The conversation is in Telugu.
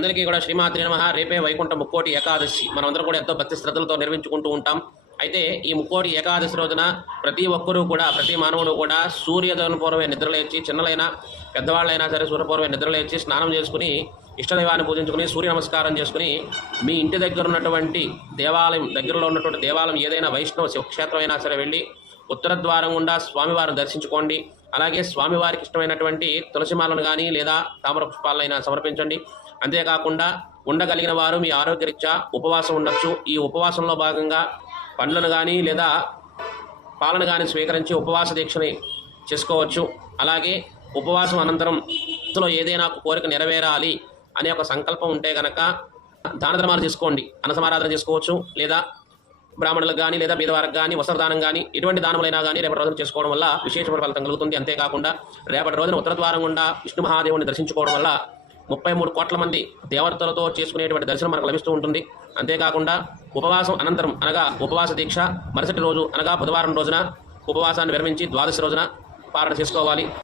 అందరికీ కూడా శ్రీమాత్రే నమః. రేపే వైకుంఠ ముక్కోటి ఏకాదశి మనమందరం కూడా ఎంతో భక్తి శ్రద్ధలతో నిర్వహించుకుంటూ ఉంటాం. అయితే ఈ ముక్కోటి ఏకాదశి రోజున ప్రతి ఒక్కరూ కూడా, ప్రతి మానవుడు కూడా సూర్యోదయం పూర్వమే నిద్రలేచి, చిన్నలైనా పెద్దవాళ్ళైనా సరే సూర్యపూర్వమే నిద్రలేచి స్నానం చేసుకుని, ఇష్టదైవాన్ని పూజించుకుని, సూర్య నమస్కారం చేసుకుని, మీ ఇంటి దగ్గర ఉన్నటువంటి దేవాలయం, దగ్గరలో ఉన్నటువంటి దేవాలయం ఏదైనా వైష్ణవ శివక్షేత్రం అయినా సరే వెళ్ళి ఉత్తర ద్వారం గుండా స్వామివారిని దర్శించుకోండి. అలాగే స్వామివారికి ఇష్టమైనటువంటి తులసిమాలను కానీ లేదా తామర పుష్పాలైనా సమర్పించండి. అంతేకాకుండా ఉండగలిగిన వారు మీ ఆరోగ్యరీత్యా ఉపవాసం ఉండొచ్చు. ఈ ఉపవాసంలో భాగంగా పండ్లను కానీ లేదా పాలను కానీ స్వీకరించి ఉపవాస దీక్షని చేసుకోవచ్చు. అలాగే ఉపవాసం అనంతరం ఏదైనా కోరిక నెరవేరాలి అనే ఒక సంకల్పం ఉంటే కనుక దాన ధర్మాలు చేసుకోండి. అన్నసమారాధన చేసుకోవచ్చు, లేదా బ్రాహ్మణులకు కానీ లేదా బీదవారికి కానీ వస్త్రదానం కానీ ఎటువంటి దానములైనా కానీ రేపటి రోజున చేసుకోవడం వల్ల విశేషమైన ఫలితం కలుగుతుంది. అంతేకాకుండా రేపటి రోజున ఉత్తర ద్వారం గుండా విష్ణు మహాదేవుని దర్శించుకోవడం వల్ల 33 కోట్ల మంది దేవతలతో చేసుకునేటువంటి దర్శనం మనకు లభిస్తూ ఉంటుంది. అంతేకాకుండా ఉపవాసం అనంతరం అనగా ఉపవాస దీక్ష మరుసటి రోజు అనగా బుధవారం రోజున ఉపవాసాన్ని విరమించి ద్వాదశి రోజున పారణ చేసుకోవాలి.